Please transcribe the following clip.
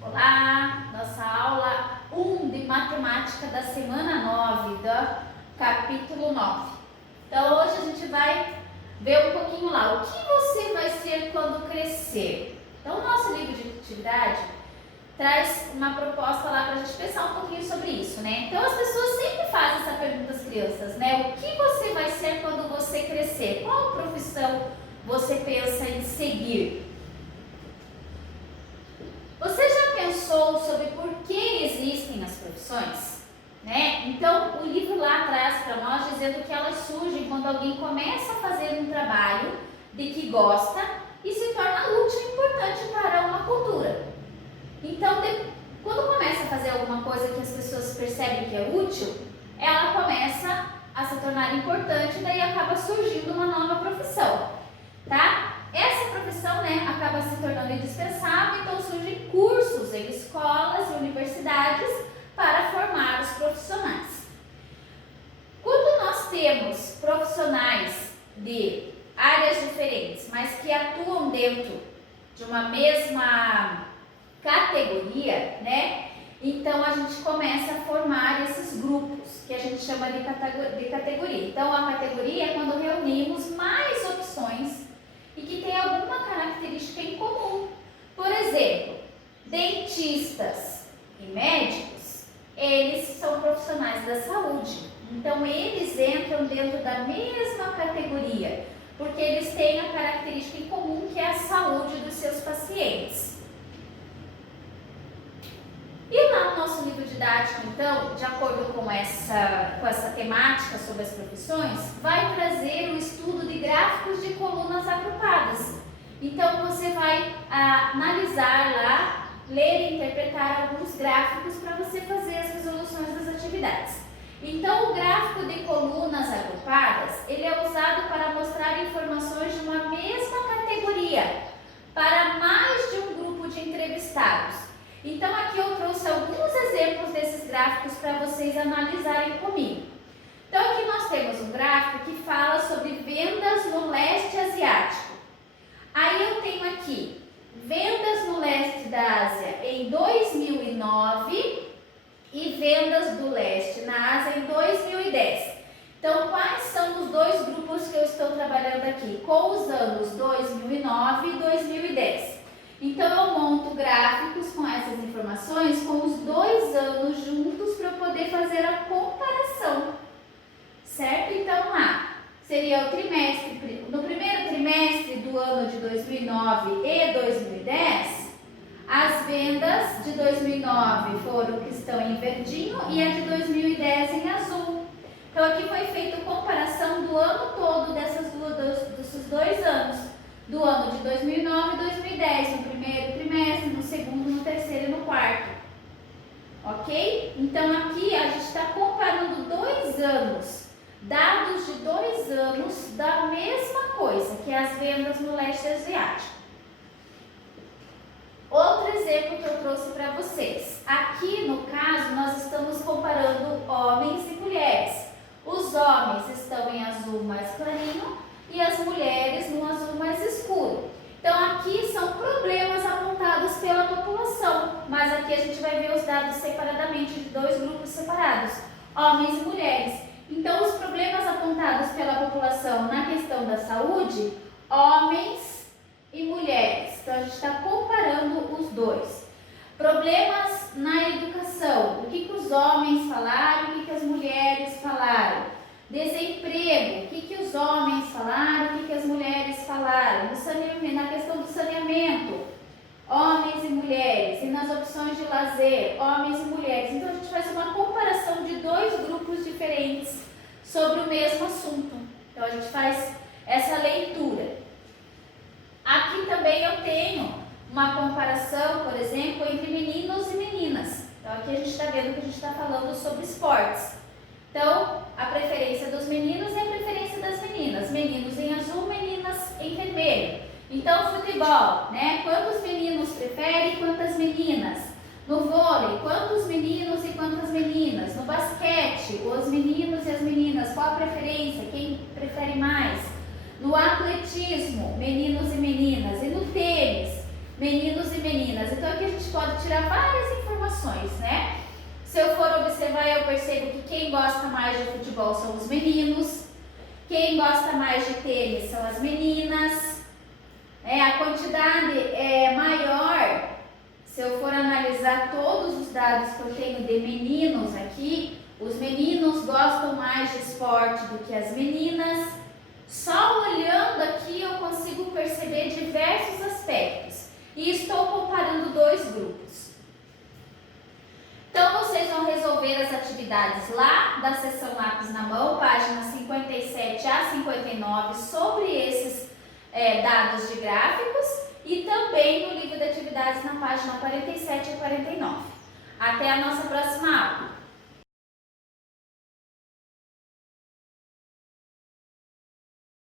Olá, nossa aula 1 de matemática da semana 9, do capítulo 9. Então hoje a gente vai ver um pouquinho lá, o que você vai ser quando crescer. Então o nosso livro de atividade traz uma proposta lá para a gente pensar um pouquinho sobre isso, né? Então as pessoas sempre fazem essa pergunta às crianças, né? O que você vai ser quando você crescer? Qual profissão você pensa em seguir? Você já pensou sobre por que existem as profissões? Né? Então, o livro lá traz para nós dizendo que elas surgem quando alguém começa a fazer um trabalho de que gosta e se torna útil e importante para uma cultura. Então, quando começa a fazer alguma coisa que as pessoas percebem que é útil, ela começa a se tornar importante e daí acaba surgindo uma nova profissão, tá? Essa profissão, né, acaba se tornando indispensável, então surgem cursos em escolas e universidades para formar os profissionais. Quando nós temos profissionais de áreas diferentes, mas que atuam dentro de uma mesma categoria, né, então a gente começa a formar esses grupos, que a gente chama de categoria. Então a categoria é quando reunimos mais opções e que tem alguma característica em comum. Por exemplo, dentistas e médicos, eles são profissionais da saúde. Então, eles entram dentro da mesma categoria, porque eles têm a característica em comum que é a saúde dos seus pacientes. E lá no nosso livro didático, então, de acordo com essa temática sobre as profissões, vai trazer o estudo de gráficos de colunas agrupadas. Então, você vai analisar lá, ler e interpretar alguns gráficos para você fazer as resoluções das atividades. Então, o gráfico de colunas agrupadas, ele é usado para mostrar informações de uma mesma categoria para mais de um grupo de entrevistados. Então, aqui eu trouxe alguns exemplos desses gráficos para vocês analisarem comigo. Então, aqui nós temos um gráfico que fala sobre vendas no leste asiático. Aí eu tenho aqui vendas no leste da Ásia em 2009 e vendas do leste na Ásia em 2010. Então, quais são os dois grupos que eu estou trabalhando aqui? Com os anos 2009 e 2010. Então, eu monto gráficos com essas informações com os dois anos juntos para eu poder fazer a comparação, certo? Então, lá seria o trimestre, no primeiro trimestre do ano de 2009 e 2010, as vendas de 2009 foram que estão em verdinho e a de 2010 em azul. Então, aqui foi feita a comparação do ano todo desses dois anos. Do ano de 2009 e 2010, no primeiro trimestre, no segundo, no terceiro e no quarto. Ok? Então, aqui a gente está comparando 2 anos, dados de 2 anos da mesma coisa, que é as vendas no leste asiático. Outro exemplo que eu trouxe para vocês. Aqui, no caso, nós estamos comparando homens e mulheres. Os homens estão em azul mais clarinho e as mulheres no azul mais escuro. Então, aqui são problemas apontados pela população, mas aqui a gente vai ver os dados separadamente de 2 grupos separados, homens e mulheres. Então, os problemas apontados pela população na questão da saúde, homens e mulheres. Então, a gente está comparando os dois. Problemas na educação, o que os homens falaram, o que as mulheres falaram. Desemprego, o que os homens falaram, o que as mulheres falaram. Na questão do saneamento, homens e mulheres. E nas opções de lazer, homens e mulheres. Então, a gente faz uma comparação de 2 grupos diferentes sobre o mesmo assunto. Então, a gente faz essa leitura. Aqui também eu tenho uma comparação, por exemplo, entre meninos e meninas. Então, aqui a gente está vendo que a gente está falando sobre esportes. Então, a preferência dos meninos e a preferência das meninas. Meninos em azul, meninas em vermelho. Então, futebol, né? Quantos meninos preferem e quantas meninas? No vôlei, quantos meninos e quantas meninas? No basquete, os meninos e as meninas, qual a preferência? Quem prefere mais? No atletismo, meninos e meninas. E tirar várias informações, né? Se eu for observar, eu percebo que quem gosta mais de futebol são os meninos, quem gosta mais de tênis são as meninas. A quantidade é maior, se eu for analisar todos os dados que eu tenho de meninos aqui, os meninos gostam mais de esporte do que as meninas. Só olhando aqui eu consigo perceber diversos aspectos e estou comparando dois grupos. Então vocês vão resolver as atividades lá da seção lápis na mão, páginas 57 a 59, sobre esses dados de gráficos, e também no livro de atividades na página 47 a 49. Até a nossa próxima aula!